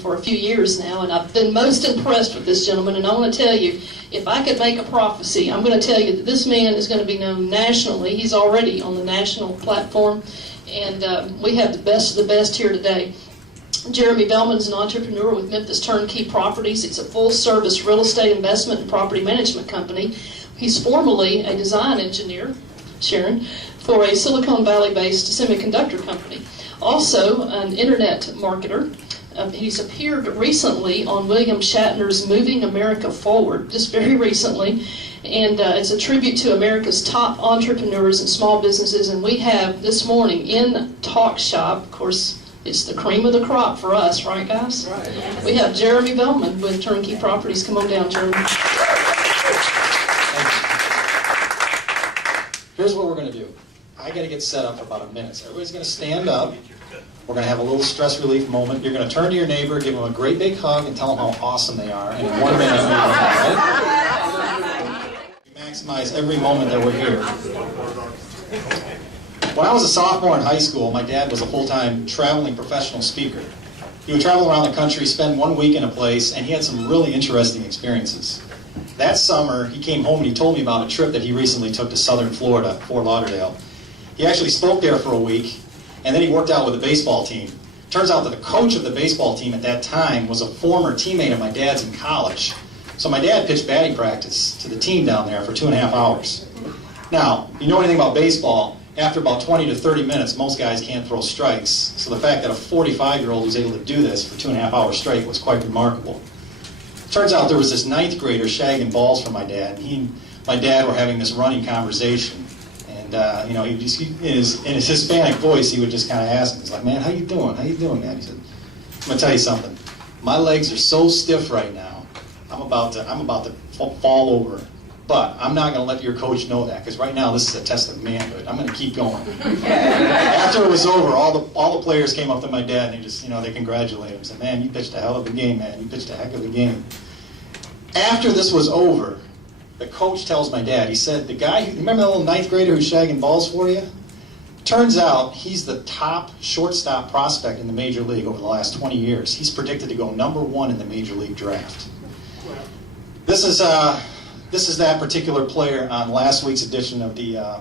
for a few years now, and I've been most impressed with this gentleman. And I want to tell you, if I could make a prophecy, I'm going to tell you that this man is going to be known nationally. He's already on the national platform, and we have the best of the best here today. Jeremy Veldman is an entrepreneur with Memphis Turnkey Properties. It's a full-service real estate investment and property management company. He's formerly a design engineer, Sharon, for a Silicon Valley-based semiconductor company. Also, an internet marketer. He's appeared recently on William Shatner's Moving America Forward, just very recently, and it's a tribute to America's top entrepreneurs and small businesses. And we have this morning in Talk Shop, of course, it's the cream of the crop for us, right, guys? Right. We have Jeremy Veldman with Turnkey Properties. Come on down, Jeremy. Here's what we're going to do. I got to get set up for about a minute. So everybody's going to stand up. We're going to have a little stress relief moment. You're going to turn to your neighbor, give them a great big hug, and tell them how awesome they are. And in 1 minute, right? We maximize every moment that we're here. When I was a sophomore in high school, my dad was a full-time traveling professional speaker. He would travel around the country, spend 1 week in a place, and he had some really interesting experiences. That summer, he came home and he told me about a trip that he recently took to southern Florida, Fort Lauderdale. He actually spoke there for a week, and then he worked out with the baseball team. Turns out that the coach of the baseball team at that time was a former teammate of my dad's in college. So my dad pitched batting practice to the team down there for 2.5 hours. Now, if you know anything about baseball, after about 20 to 30 minutes, most guys can't throw strikes. So the fact that a 45-year-old was able to do this for 2.5 hours straight was quite remarkable. Turns out there was this 9th grader shagging balls for my dad. He and my dad were having this running conversation. And, he just, in his Hispanic voice, he would just kind of ask him, he's like, man, how you doing? How you doing, man? He said, I'm going to tell you something. My legs are so stiff right now, I'm about to fall over. But I'm not going to let your coach know that, because right now this is a test of manhood. I'm going to keep going. After it was over, all the players came up to my dad and they just, they congratulated him. Said, man, you pitched a hell of a game, man. You pitched a heck of a game. After this was over, the coach tells my dad, he said, the guy, remember the little 9th grader who's shagging balls for you? Turns out he's the top shortstop prospect in the major league over the last 20 years. He's predicted to go #1 in the major league draft. This is that particular player on last week's edition of the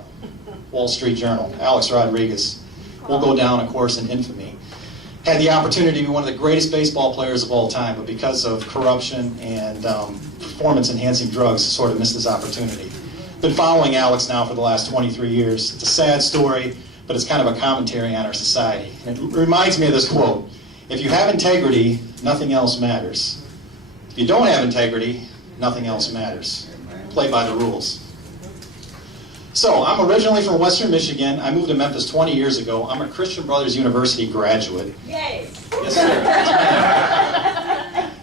Wall Street Journal, Alex Rodriguez. Will go down, of course, in infamy. Had the opportunity to be one of the greatest baseball players of all time, but because of corruption and performance-enhancing drugs, sort of missed his opportunity. Been following Alex now for the last 23 years. It's a sad story, but it's kind of a commentary on our society. And it reminds me of this quote: if you have integrity, nothing else matters. If you don't have integrity, nothing else matters. Play by the rules. So, I'm originally from Western Michigan. I moved to Memphis 20 years ago. I'm a Christian Brothers University graduate. Yay! Yes, sir.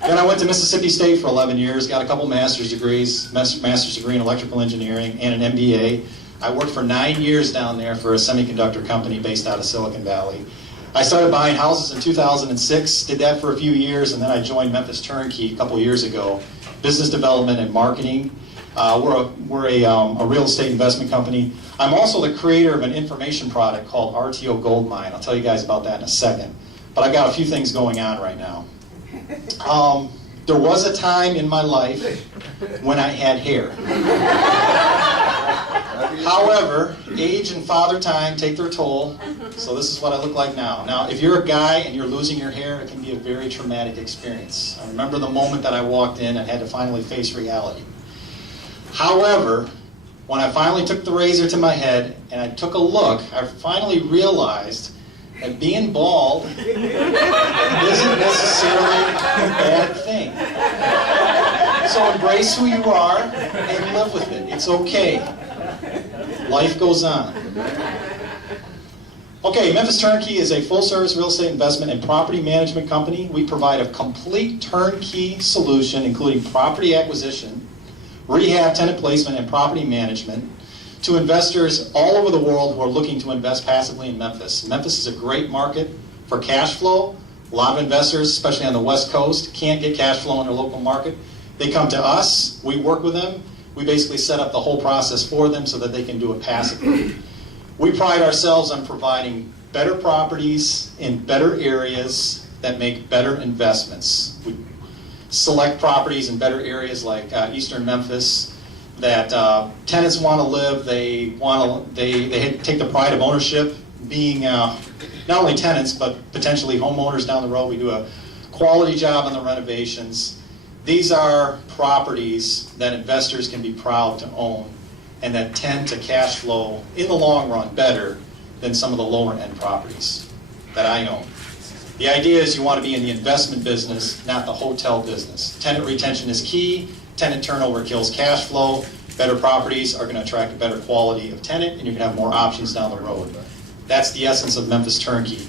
Then I went to Mississippi State for 11 years, got a couple master's degrees, master's degree in electrical engineering and an MBA. I worked for 9 years down there for a semiconductor company based out of Silicon Valley. I started buying houses in 2006, did that for a few years, and then I joined Memphis Turnkey a couple years ago, business development and marketing. We're a real estate investment company. I'm also the creator of an information product called RTO Goldmine. I'll tell you guys about that in a second. But I've got a few things going on right now. There was a time in my life when I had hair. However, age and father time take their toll, so this is what I look like now. Now, if you're a guy and you're losing your hair, it can be a very traumatic experience. I remember the moment that I walked in and had to finally face reality. However, when I finally took the razor to my head and I took a look, I finally realized that being bald isn't necessarily a bad thing. So embrace who you are and live with it. It's okay. Life goes on. Okay, Memphis Turnkey is a full-service real estate investment and property management company. We provide a complete turnkey solution, including property acquisition, rehab, tenant placement, and property management to investors all over the world who are looking to invest passively in Memphis. Memphis is a great market for cash flow. A lot of investors, especially on the West Coast, can't get cash flow in their local market. They come to us, we work with them, we basically set up the whole process for them so that they can do it passively. We pride ourselves on providing better properties in better areas that make better investments. We select properties in better areas like eastern Memphis that tenants want to live. They take the pride of ownership, being not only tenants but potentially homeowners down the road. We do a quality job on the renovations. These are properties that investors can be proud to own and that tend to cash flow in the long run better than some of the lower end properties that I own. The idea is you want to be in the investment business, not the hotel business. Tenant retention is key. Tenant turnover kills cash flow. Better properties are going to attract a better quality of tenant, and you can have more options down the road. That's the essence of Memphis Turnkey.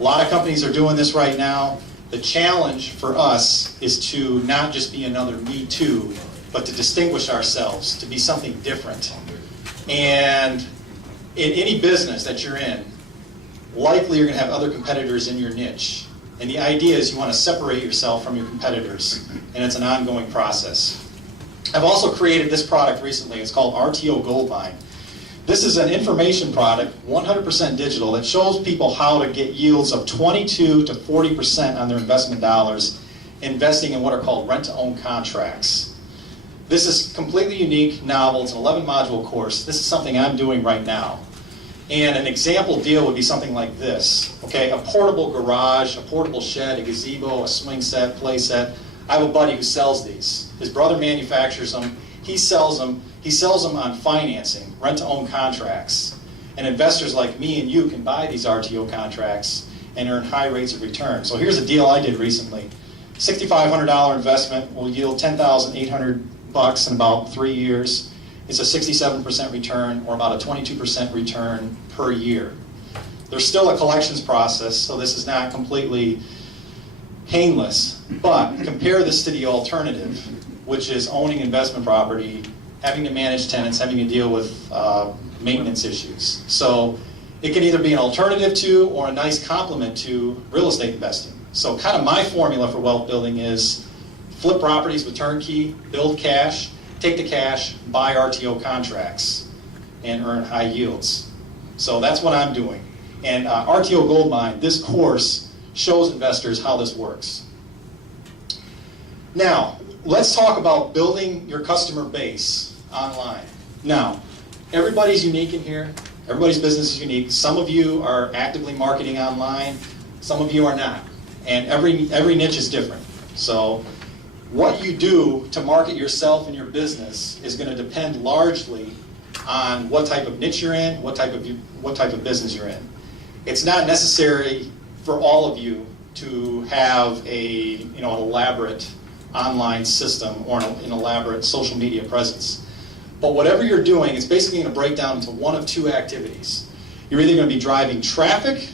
A lot of companies are doing this right now. The challenge for us is to not just be another Me Too, but to distinguish ourselves, to be something different. And in any business that you're in, likely you're going to have other competitors in your niche. And the idea is you want to separate yourself from your competitors, and it's an ongoing process. I've also created this product recently. It's called RTO Goldmine. This is an information product, 100% digital, that shows people how to get yields of 22 to 40% on their investment dollars, investing in what are called rent-to-own contracts. This is completely unique, novel. It's an 11-module course. This is something I'm doing right now. And an example deal would be something like this. Okay, a portable garage, a portable shed, a gazebo, a swing set, play set. I have a buddy who sells these. His brother manufactures them. He sells them on financing, rent-to-own contracts. And investors like me and you can buy these RTO contracts and earn high rates of return. So here's a deal I did recently. $6,500 investment will yield $10,800 in about 3 years. It's a 67% return, or about a 22% return per year. There's still a collections process, so this is not completely painless. But compare this to the alternative, which is owning investment property, having to manage tenants, having to deal with maintenance issues. So it can either be an alternative to or a nice complement to real estate investing. So kind of my formula for wealth building is flip properties with turnkey, build cash, take the cash, buy RTO contracts, and earn high yields. So that's what I'm doing. And RTO Goldmine, this course, shows investors how this works. Now, let's talk about building your customer base online. Now, everybody's unique in here. Everybody's business is unique. Some of you are actively marketing online. Some of you are not. And every niche is different. So what you do to market yourself and your business is going to depend largely on what type of niche you're in, what type of business you're in. It's not necessary for all of you to have an elaborate online system or an elaborate social media presence. But whatever you're doing, it's basically going to break down into one of two activities. You're either going to be driving traffic,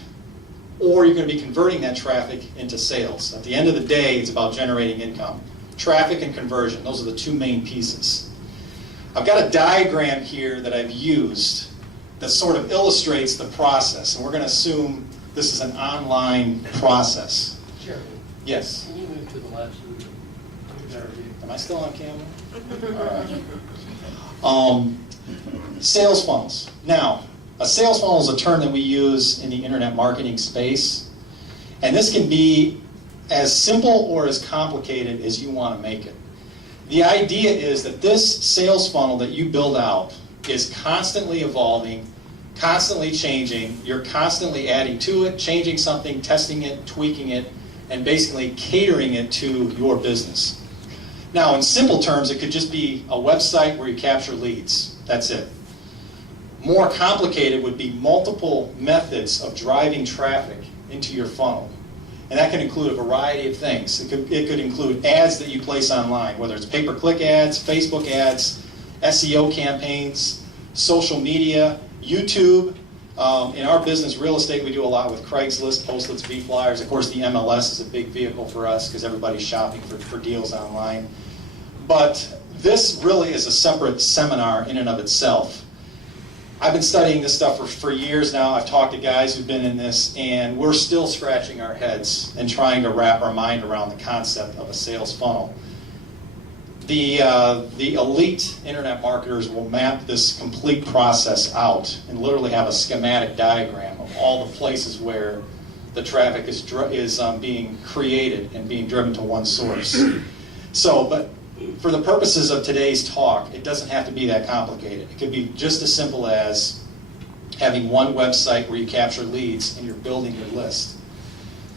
or you're going to be converting that traffic into sales. At the end of the day, it's about generating income. Traffic and conversion, those are the two main pieces. I've got a diagram here that I've used that sort of illustrates the process, and we're going to assume this is an online process. Sure. Yes? Can you move to the left? Am I still on camera? All right. Sales funnels. Now, a sales funnel is a term that we use in the internet marketing space, and this can be as simple or as complicated as you want to make it. The idea is that this sales funnel that you build out is constantly evolving, constantly changing. You're constantly adding to it, changing something, testing it, tweaking it, and basically catering it to your business. Now, in simple terms, it could just be a website where you capture leads. That's it. More complicated would be multiple methods of driving traffic into your funnel. And that can include a variety of things. It could include ads that you place online, whether it's pay-per-click ads, Facebook ads, SEO campaigns, social media, YouTube. In our business, real estate, we do a lot with Craigslist, Postlets, V-Flyers. Of course, the MLS is a big vehicle for us because everybody's shopping for deals online. But this really is a separate seminar in and of itself. I've been studying this stuff for years now. I've talked to guys who've been in this, and we're still scratching our heads and trying to wrap our mind around the concept of a sales funnel. The elite internet marketers will map this complete process out and literally have a schematic diagram of all the places where the traffic is being created and being driven to one source. So, but for the purposes of today's talk, it doesn't have to be that complicated. It could be just as simple as having one website where you capture leads and you're building your list.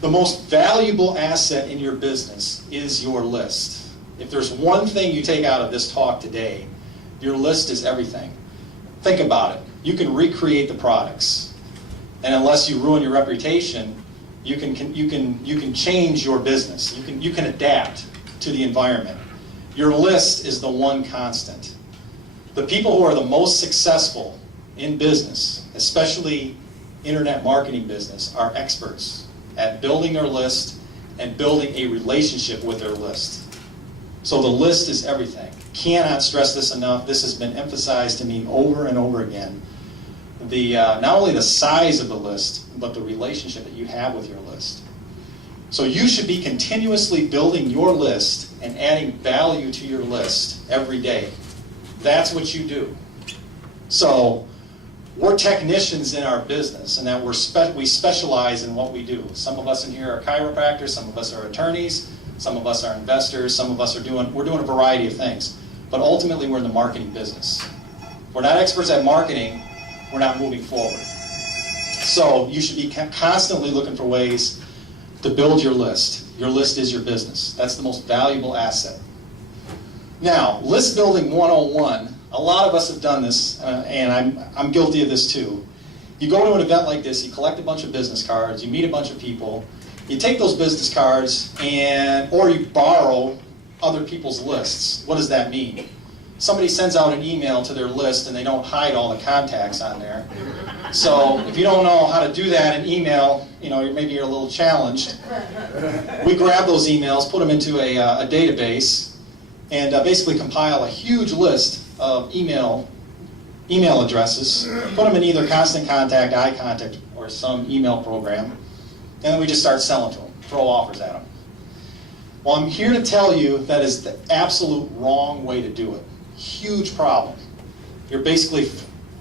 The most valuable asset in your business is your list. If there's one thing you take out of this talk today, your list is everything. Think about it. You can recreate the products, and unless you ruin your reputation, you can change your business. You can adapt to the environment. Your list is the one constant. The people who are the most successful in business, especially internet marketing business, are experts at building their list and building a relationship with their list. So the list is everything. Cannot stress this enough. This has been emphasized to me over and over again. Not only the size of the list, but the relationship that you have with your list. So you should be continuously building your list and adding value to your list every day. That's what you do. So we're technicians in our business, and that we specialize in what we do. Some of us in here are chiropractors, some of us are attorneys, some of us are investors, some of us are doing a variety of things. But ultimately, we're in the marketing business. We're not experts at marketing, we're not moving forward. So you should be constantly looking for ways to build your list. Your list is your business. That's the most valuable asset. Now, list building 101, a lot of us have done this, and I'm guilty of this too. You go to an event like this, you collect a bunch of business cards, you meet a bunch of people, you take those business cards, or you borrow other people's lists. What does that mean? Somebody sends out an email to their list and they don't hide all the contacts on there. So if you don't know how to do that in email, maybe you're a little challenged. We grab those emails, put them into a database, and basically compile a huge list of email addresses, put them in either Constant Contact, iContact, or some email program, and then we just start selling to them, throw offers at them. Well, I'm here to tell you that is the absolute wrong way to do it. Huge problem. You're basically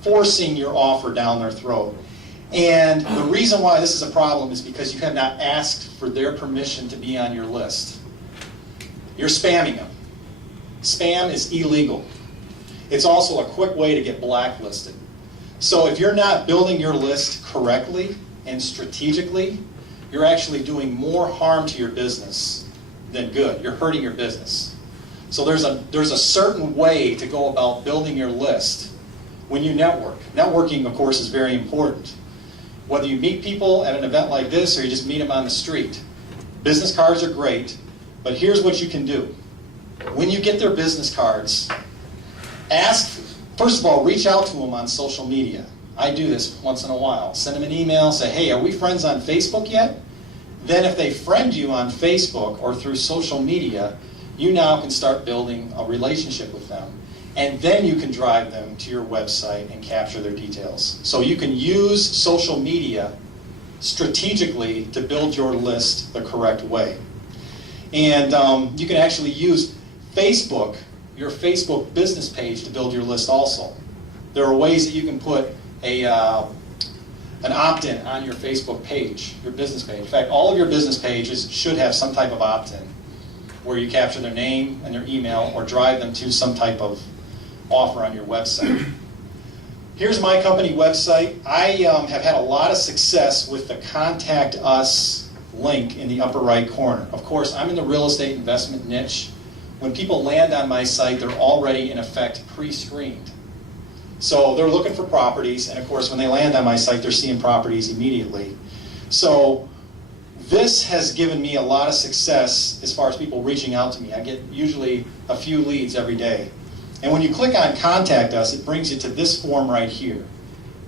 forcing your offer down their throat. And the reason why this is a problem is because you have not asked for their permission to be on your list. You're spamming them. Spam is illegal. It's also a quick way to get blacklisted. So if you're not building your list correctly and strategically, you're actually doing more harm to your business than good. You're hurting your business. So there's a certain way to go about building your list when you network. Networking, of course, is very important. Whether you meet people at an event like this or you just meet them on the street, business cards are great, but here's what you can do. When you get their business cards, first of all, reach out to them on social media. I do this once in a while. Send them an email, say, hey, are we friends on Facebook yet? Then if they friend you on Facebook or through social media, you now can start building a relationship with them. And then you can drive them to your website and capture their details. So you can use social media strategically to build your list the correct way. And you can actually use Facebook, your Facebook business page, to build your list also. There are ways that you can put an opt-in on your Facebook page, your business page. In fact, all of your business pages should have some type of opt-in where you capture their name and their email or drive them to some type of offer on your website. Here's my company website. I have had a lot of success with the Contact Us link in the upper right corner. Of course, I'm in the real estate investment niche. When people land on my site, they're already, in effect, pre-screened. So they're looking for properties, and of course, when they land on my site, they're seeing properties immediately. So this has given me a lot of success as far as people reaching out to me. I get usually a few leads every day. And when you click on Contact Us, it brings you to this form right here.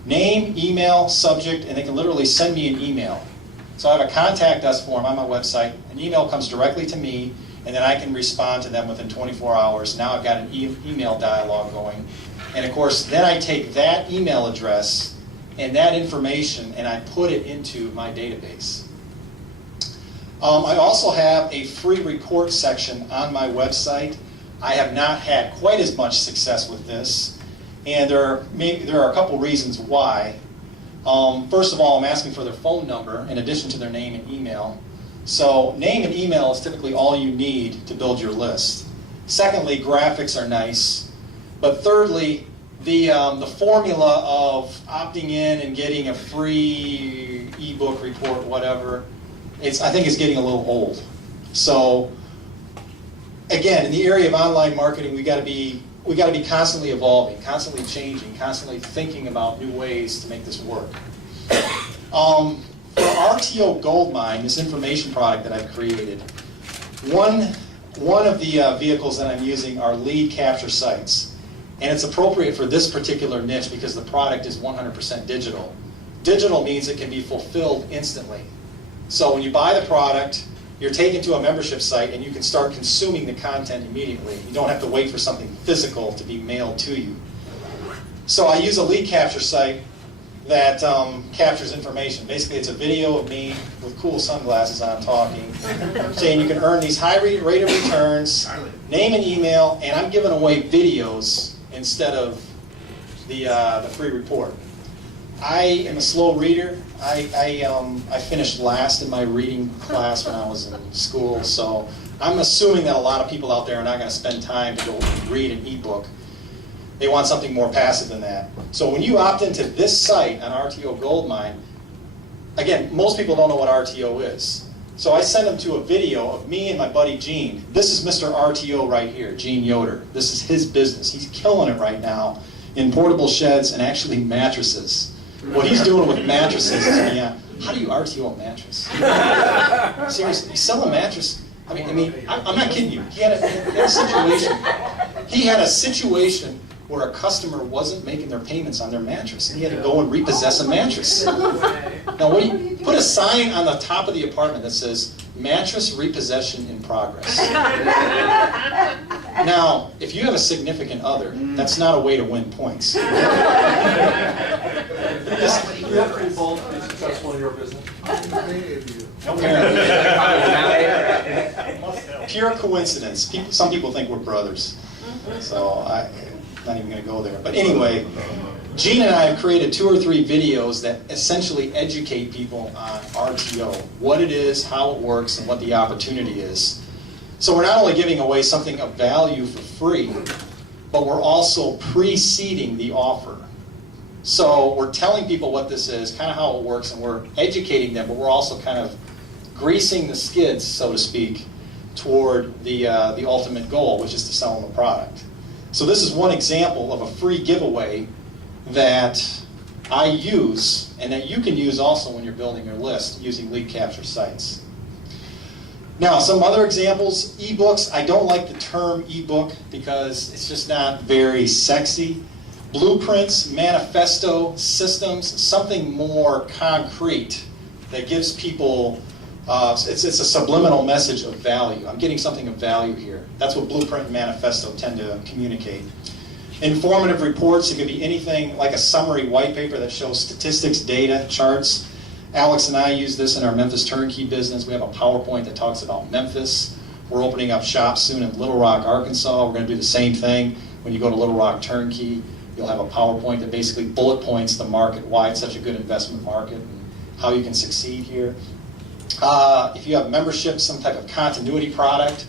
Name, email, subject, and they can literally send me an email. So I have a Contact Us form on my website. An email comes directly to me, and then I can respond to them within 24 hours. Now I've got an email dialogue going. And of course, then I take that email address and that information and I put it into my database. I also have a free report section on my website. I have not had quite as much success with this, and there are a couple reasons why. First of all, I'm asking for their phone number in addition to their name and email. So name and email is typically all you need to build your list. Secondly, graphics are nice. But thirdly, the formula of opting in and getting a free ebook report, whatever, I think it's getting a little old. So again, in the area of online marketing, we got to be constantly evolving, constantly changing, constantly thinking about new ways to make this work. For RTO Goldmine, this information product that I've created, one of the vehicles that I'm using are lead capture sites. And it's appropriate for this particular niche because the product is 100% digital. Digital means it can be fulfilled instantly. So when you buy the product, you're taken to a membership site and you can start consuming the content immediately. You don't have to wait for something physical to be mailed to you. So I use a lead capture site that captures information. Basically, it's a video of me with cool sunglasses on talking, saying you can earn these high rate of returns, name and email, and I'm giving away videos instead of the free report. I am a slow reader. I finished last in my reading class when I was in school, so I'm assuming that a lot of people out there are not going to spend time to go read an ebook. They want something more passive than that. So when you opt into this site on RTO Goldmine, again, most people don't know what RTO is. So I send them to a video of me and my buddy Gene. This is Mr. RTO right here, Gene Yoder. This is his business. He's killing it right now in portable sheds and actually mattresses. What he's doing with mattresses is beyond. How do you RTO a mattress? Seriously, you sell a mattress. I'm not kidding you. He had a situation. He had a situation where a customer wasn't making their payments on their mattress, and he had to go and repossess a mattress. Now, put a sign on the top of the apartment that says "Mattress repossession in progress." Now, if you have a significant other, that's not a way to win points. You have to be bold to be successful in your business. Apparently. Pure coincidence. Some people think we're brothers. So I'm not even going to go there. But anyway, Gene and I have created 2 or 3 videos that essentially educate people on RTO, what it is, how it works, and what the opportunity is. So we're not only giving away something of value for free, but we're also preceding the offer. So we're telling people what this is, kind of how it works, and we're educating them, but we're also kind of greasing the skids, so to speak, toward the ultimate goal, which is to sell them a product. So this is one example of a free giveaway that I use, and that you can use also when you're building your list using lead capture sites. Now, some other examples, ebooks. I don't like the term ebook because it's just not very sexy. Blueprints, manifesto, systems, something more concrete that gives people, it's a subliminal message of value. I'm getting something of value here. That's what blueprint and manifesto tend to communicate. Informative reports, it could be anything like a summary white paper that shows statistics, data, charts. Alex and I use this in our Memphis turnkey business. We have a PowerPoint that talks about Memphis. We're opening up shops soon in Little Rock, Arkansas. We're going to do the same thing. When you go to Little Rock Turnkey, you'll have a PowerPoint that basically bullet points the market, why it's such a good investment market, and how you can succeed here. If you have membership, some type of continuity product,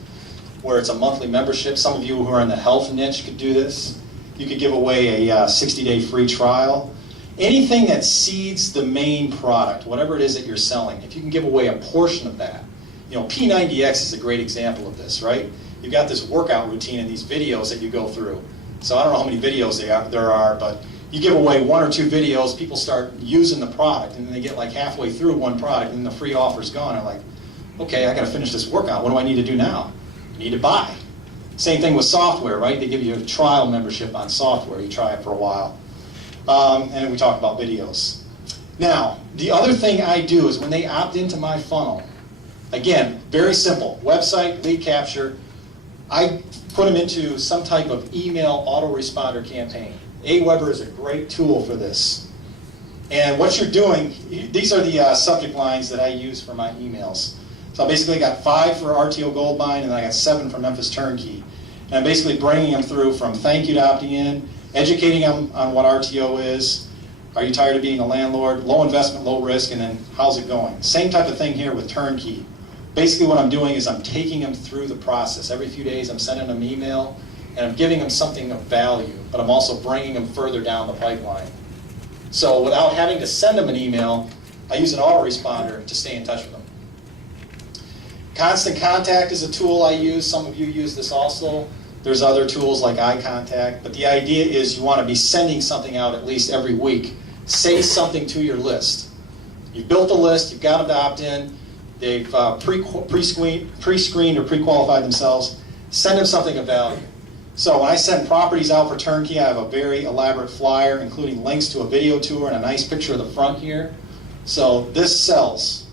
where it's a monthly membership, some of you who are in the health niche could do this. You could give away a 60-day free trial. Anything that seeds the main product, whatever it is that you're selling, if you can give away a portion of that. You know, P90X is a great example of this, right? You've got this workout routine and these videos that you go through. So I don't know how many videos there are, but you give away 1 or 2 videos, people start using the product, and then they get like halfway through one product, and then the free offer's gone. They're like, okay, I got to finish this workout. What do I need to do now? You need to buy. Same thing with software, right? They give you a trial membership on software. You try it for a while. And we talk about videos. Now, the other thing I do is when they opt into my funnel, again, very simple, website, lead capture, I put them into some type of email autoresponder campaign. Aweber is a great tool for this. And what you're doing, these are the subject lines that I use for my emails. So I basically got 5 for RTO Goldmine, and then I got 7 for Memphis Turnkey. And I'm basically bringing them through from thank you to opting in, educating them on what RTO is, Are you tired of being a landlord? Low investment, low risk, and then how's it going? Same type of thing here with turnkey. Basically what I'm doing is I'm taking them through the process. Every few days I'm sending them an email and I'm giving them something of value, but I'm also bringing them further down the pipeline. So without having to send them an email, I use an autoresponder to stay in touch with them. Constant contact is a tool I use. Some of you use this also. There's other tools like eye contact, but the idea is you want to be sending something out at least every week. Say something to your list. You've built a list, you've got them to opt in, they've pre-screened or pre-qualified themselves. Send them something of value. So when I send properties out for turnkey, I have a very elaborate flyer, including links to a video tour and a nice picture of the front here. So this sells.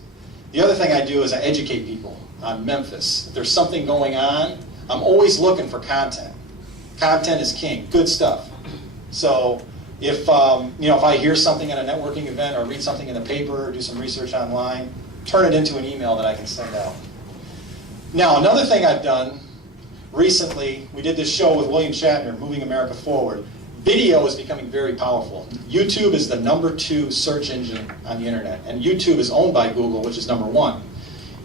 The other thing I do is I educate people on Memphis. If there's something going on, I'm always looking for content. Content is king, good stuff. So if if I hear something at a networking event or read something in the paper or do some research online, turn it into an email that I can send out. Now, another thing I've done recently, we did this show with William Shatner, Moving America Forward. Video is becoming very powerful. YouTube is the #2 search engine on the internet, and YouTube is owned by Google, which is #1.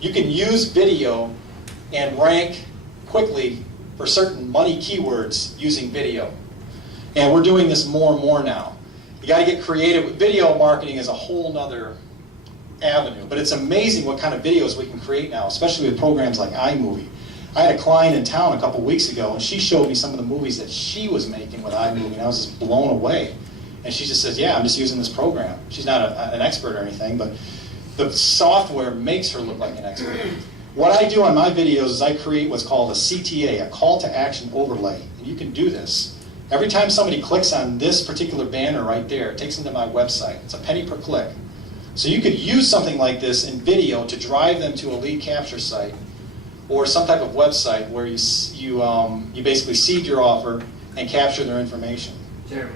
You can use video and rank quickly for certain money keywords using video. And we're doing this more and more now. You got to get creative. Video marketing is a whole nother avenue, but it's amazing what kind of videos we can create now, especially with programs like iMovie. I had a client in town a couple weeks ago, and she showed me some of the movies that she was making with iMovie, and I was just blown away. And she just says, yeah, I'm just using this program. She's not an expert or anything, but the software makes her look like an expert. What I do on my videos is I create what's called a CTA, a call to action overlay. And you can do this. Every time somebody clicks on this particular banner right there, it takes them to my website. It's a penny per click. So you could use something like this in video to drive them to a lead capture site or some type of website where you basically seed your offer and capture their information. Jeremy,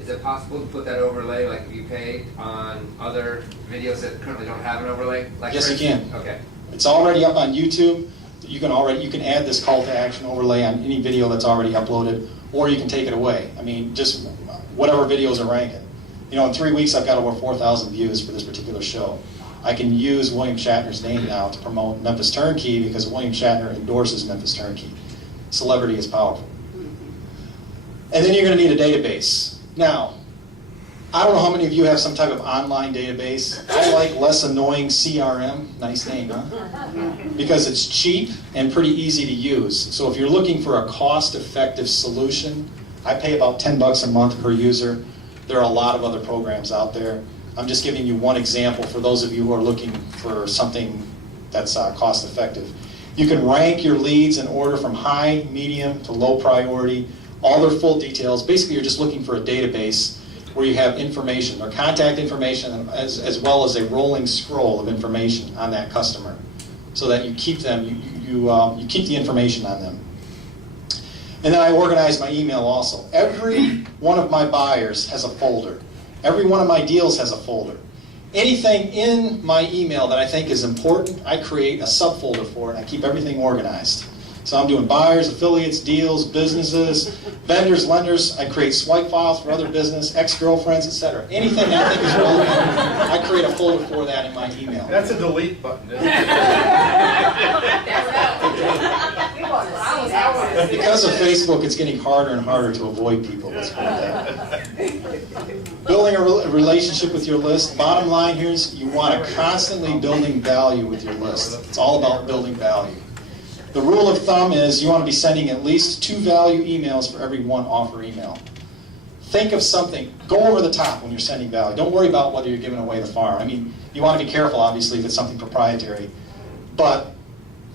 is it possible to put that overlay, like if you pay, on other videos that currently don't have an overlay? Like Yes, you can. Okay. It's already up on YouTube. You can add this call to action overlay on any video that's already uploaded, or you can take it away. I mean, just whatever videos are ranking. In 3 weeks I've got over 4,000 views for this particular show. I can use William Shatner's name now to promote Memphis Turnkey because William Shatner endorses Memphis Turnkey. Celebrity is powerful. And then you're going to need a database. Now, I don't know how many of you have some type of online database. I like Less Annoying CRM. Nice name, huh? Because it's cheap and pretty easy to use. So if you're looking for a cost-effective solution, I pay about $10 a month per user. There are a lot of other programs out there. I'm just giving you one example for those of you who are looking for something that's cost-effective. You can rank your leads in order from high, medium, to low priority, all their full details. Basically, you're just looking for a database where you have information, or contact information, as well as a rolling scroll of information on that customer, so that you keep them, you keep the information on them. And then I organize my email also. Every one of my buyers has a folder. Every one of my deals has a folder. Anything in my email that I think is important, I create a subfolder for it, and I keep everything organized. So I'm doing buyers, affiliates, deals, businesses, vendors, lenders. I create swipe files for other business, ex-girlfriends, etc. Anything that I think is relevant, I create a folder for that in my email. That's a delete button, isn't it? Because of Facebook, it's getting harder and harder to avoid people. Let's put it that way. Building a relationship with your list. Bottom line here is you want to constantly building value with your list. It's all about building value. The rule of thumb is you want to be sending at least 2 value emails for every 1 offer email. Think of something. Go over the top when you're sending value. Don't worry about whether you're giving away the farm. I mean, you want to be careful, obviously, if it's something proprietary. But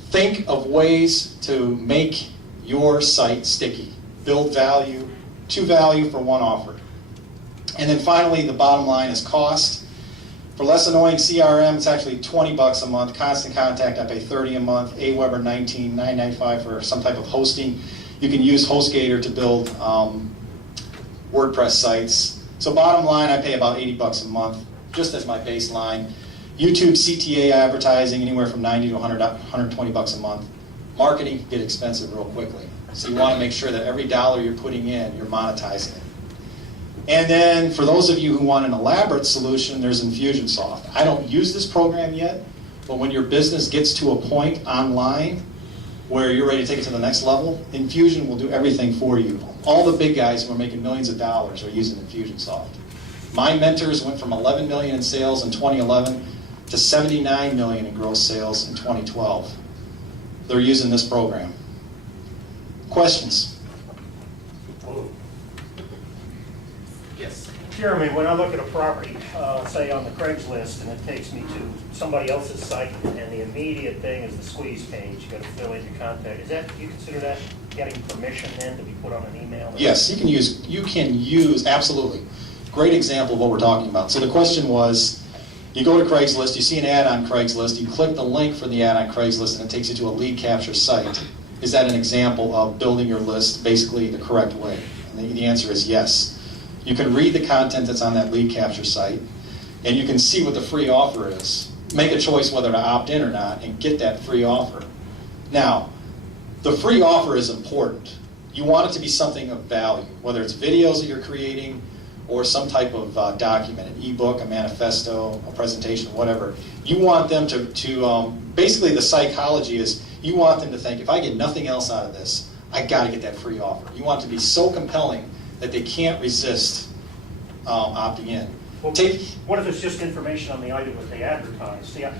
think of ways to make your site sticky. Build value, 2 value for 1 offer. And then finally, the bottom line is cost. For Less Annoying CRM, it's actually $20 a month. Constant Contact, I pay $30 a month. Aweber, $19, $9.95 for some type of hosting. You can use HostGator to build WordPress sites. So bottom line, I pay about $80 a month, just as my baseline. YouTube CTA advertising, anywhere from $90 to $120 a month. Marketing can get expensive real quickly. So you want to make sure that every dollar you're putting in, you're monetizing it. And then for those of you who want an elaborate solution, there's Infusionsoft. I don't use this program yet, but when your business gets to a point online where you're ready to take it to the next level, Infusion will do everything for you. All the big guys who are making millions of dollars are using Infusionsoft. My mentors went from 11 million in sales in 2011 to 79 million in gross sales in 2012. They're using this program. Questions? Yes. Jeremy, when I look at a property, say on the Craigslist, and it takes me to somebody else's site, and the immediate thing is the squeeze page, you got to fill in your contact. Is that, do you consider that getting permission then to be put on an email? Yes, you can use, absolutely. Great example of what we're talking about. So the question was, you go to Craigslist, you see an ad on Craigslist, you click the link for the ad on Craigslist, and it takes you to a lead capture site. Is that an example of building your list basically the correct way? And the answer is yes. You can read the content that's on that lead capture site, and you can see what the free offer is. Make a choice whether to opt in or not, and get that free offer. Now, the free offer is important. You want it to be something of value, whether it's videos that you're creating or some type of document, an ebook, a manifesto, a presentation, whatever. You want them to basically the psychology is you want them to think, if I get nothing else out of this, I got to get that free offer. You want it to be so compelling that they can't resist opting in. Well, what if it's just information on the item that they advertise? See, I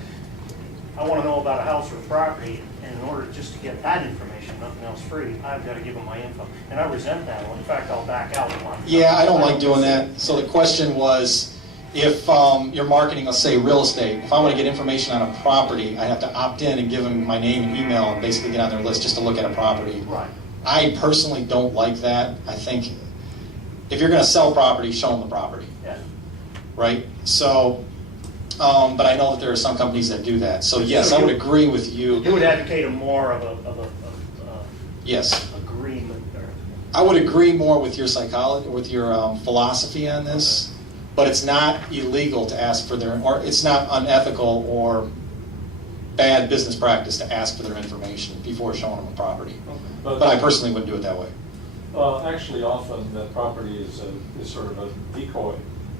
want to know about a house or a property, and in order just to get that information, nothing else free, I've got to give them my info. And I resent that one. In fact, I'll back out. Yeah, I don't like doing that. So the question was, if you're marketing, let's say real estate, if I want to get information on a property, I have to opt in and give them my name and email and basically get on their list just to look at a property. Right. I personally don't like that. I think if you're going to sell property, show them the property. Yeah. Right? So, but I know that there are some companies that do that. So yes, I would agree with you. You would advocate a more of a Yes. agreement. I would agree more with your psychology, with your philosophy on this, but it's not illegal to ask for their, or it's not unethical or bad business practice to ask for their information before showing them a property. But I personally wouldn't do it that way. Actually, often the property is sort of a decoy,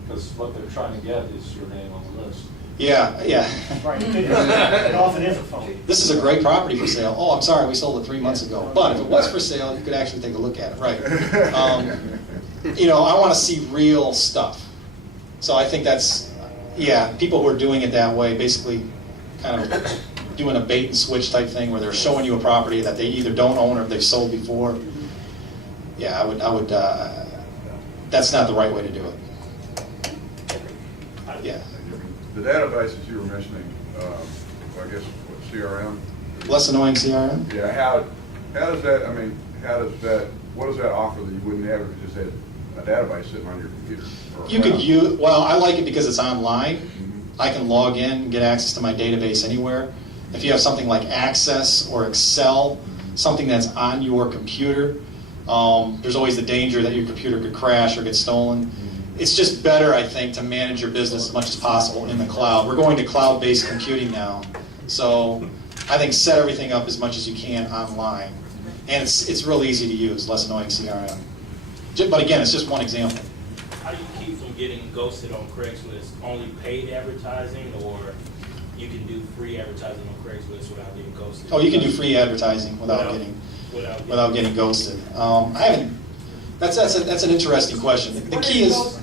because what they're trying to get is your name on the list. Yeah, yeah. Right. It often is a phone. This is a great property for sale. Oh, I'm sorry, we sold it 3 months ago. But if it was for sale, you could actually take a look at it. Right. You know, I want to see real stuff. So I think that's, yeah, people who are doing it that way, basically kind of doing a bait and switch type thing where they're showing you a property that they either don't own or they've sold before. Yeah, I would. That's not the right way to do it. Yeah. The databases you were mentioning, I guess, what, CRM? Less annoying CRM? Yeah, how does that, I mean, what does that offer that you wouldn't have if you just had a database sitting on your computer? You could use, well, I like it because it's online. I can log in, get access to my database anywhere. If you have something like Access or Excel, something that's on your computer, there's always the danger that your computer could crash or get stolen. It's just better, I think, to manage your business as much as possible in the cloud. We're going to cloud-based computing now. So I think set everything up as much as you can online. And it's real easy to use, less annoying CRM. But again, it's just one example. How do you keep from getting ghosted on Craigslist? Only paid advertising, or you can do free advertising on Craigslist without getting ghosted? Oh, you can do free advertising without getting ghosted. I haven't. That's an interesting question. The key is.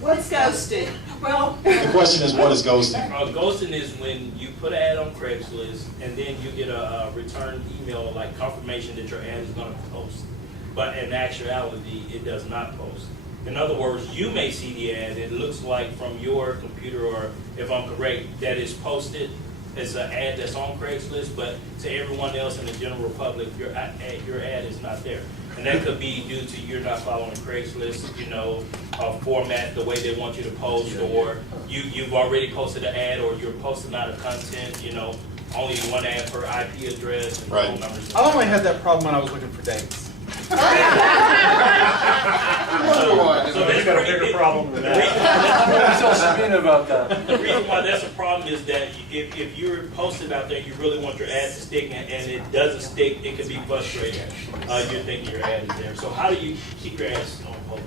What's ghosting? Well, The question is, what is ghosting? Ghosting is when you put an ad on Craigslist and then you get a return email like confirmation that your ad is going to post. But in actuality, it does not post. In other words, you may see the ad, it looks like from your computer, or if I'm correct, that is posted as an ad that's on Craigslist, but to everyone else in the general public, your ad is not there. And that could be due to you're not following Craigslist, format, the way they want you to post, or you've already posted an ad, or you're posting out of content, only one ad per IP address and phone numbers. I only had that problem when I was looking for dates. So He's got a bigger problem than that. The reason why that's a problem is that if you're posted out there, you really want your ad to stick, and it doesn't stick, it can be frustrating. You're thinking your ad is there. So how do you keep your ads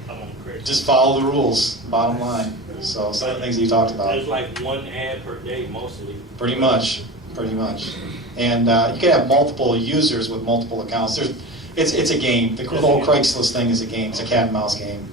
on Craigslist? Just follow the rules, bottom line. So some of the things you talked about. There's like one ad per day mostly. Pretty much. And you can have multiple users with multiple accounts. It's a game. The whole Craigslist thing is a game. It's a cat and mouse game.